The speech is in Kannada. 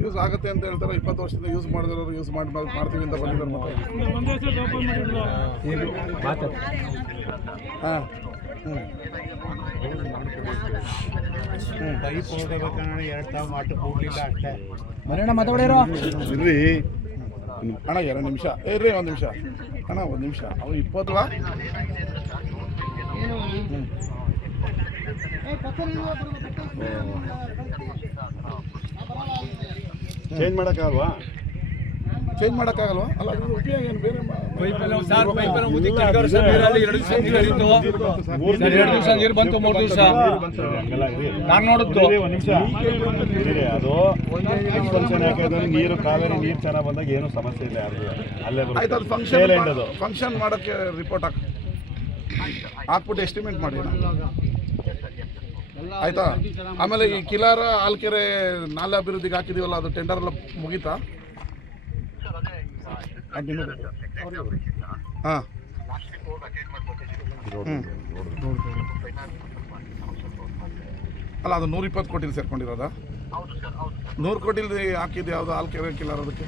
ಯೂಸ್ ಆಗುತ್ತೆ ಅಂತ ಹೇಳ್ತಾರೆ ಇಪ್ಪತ್ತು ವರ್ಷದಿಂದ ಯೂಸ್ ಮಾಡಿದ್ರು ಯೂಸ್ ಮಾಡಿ ಮಾಡಿ- ಮಾಡ್ತೀವಿ ಅಂತ ಬಂದಿದ್ದಾರೆ ಮತ್ತೆ. ಹಾಂ. ಇರ್ರಿ. ಅಣ್ಣ ಎರಡು ನಿಮಿಷ. ಇರ್ರಿ ಒಂದು ನಿಮಿಷ. ಅಣ್ಣ ಒಂದು ನಿಮಿಷ. ಅವು ಇಪ್ಪತ್ತು ಚೇಂಜ್ ಮಾಡೋಕ್ಕಾಗಲ್ವಾ? ಚೇಂಜ್ ಮಾಡೋಕ್ಕಾಗಲ್ವಾ? ಅಲ್ಲ ಏನು ಬೇರೆ ಮಾ- ಎರಡು ದಿವಸ ನೀರು ಬಂತು ಮೂರು ದಿವಸ. ನಾನು ನೋಡಿದ್ದು ಒಂದು ನಿಮಿಷ ಅದು ಫಂಕ್ಷನ್ ಯಾಕಂದ್ರೆ ನೀರು ಕಾವೇರಿ ನೀರು ಚೆನ್ನಾಗಿ ಬಂದಾಗ ಏನು ಸಮಸ್ಯೆ ಇಲ್ಲ ಯಾರು ಅಲ್ಲೇ ಫಂಕ್ಷನ್ ಫಂಕ್ಷನ್ ಮಾಡೋಕ್ಕೆ ರಿಪೋರ್ಟ್ ಹಾಕಿ ಹಾಕ್ಬಿಟ್ಟು ಎಸ್ಟಿಮೇಟ್ ಮಾಡಿ. ಆಯ್ತಾ? ಆಮೇಲೆ ಈ ಕಿಲಾರ ಆಲ್ಕೆರೆ ನಾಲೆ ಅಭಿವೃದ್ಧಿಗೆ ಹಾಕಿದೀವಲ್ಲ ಅದು ಟೆಂಡರ್ ಎಲ್ಲ ಮುಗೀತಾ ಹಾಂ. ಅಲ್ಲ ಅದು ನೂರ ಇಪ್ಪತ್ತು ಕೋಟಿಲಿ ಸೇರ್ಕೊಂಡಿರೋದಾ? ಹೌದು ಸರ್ ಹೌದು ಸರ್. ನೂರು ಕೋಟಿಲಿ ಹಾಕಿದ್ದು ಯಾವುದು ಆಲ್ಕೆರೆ ಕಿಲಾರ ಅದಕ್ಕೆ?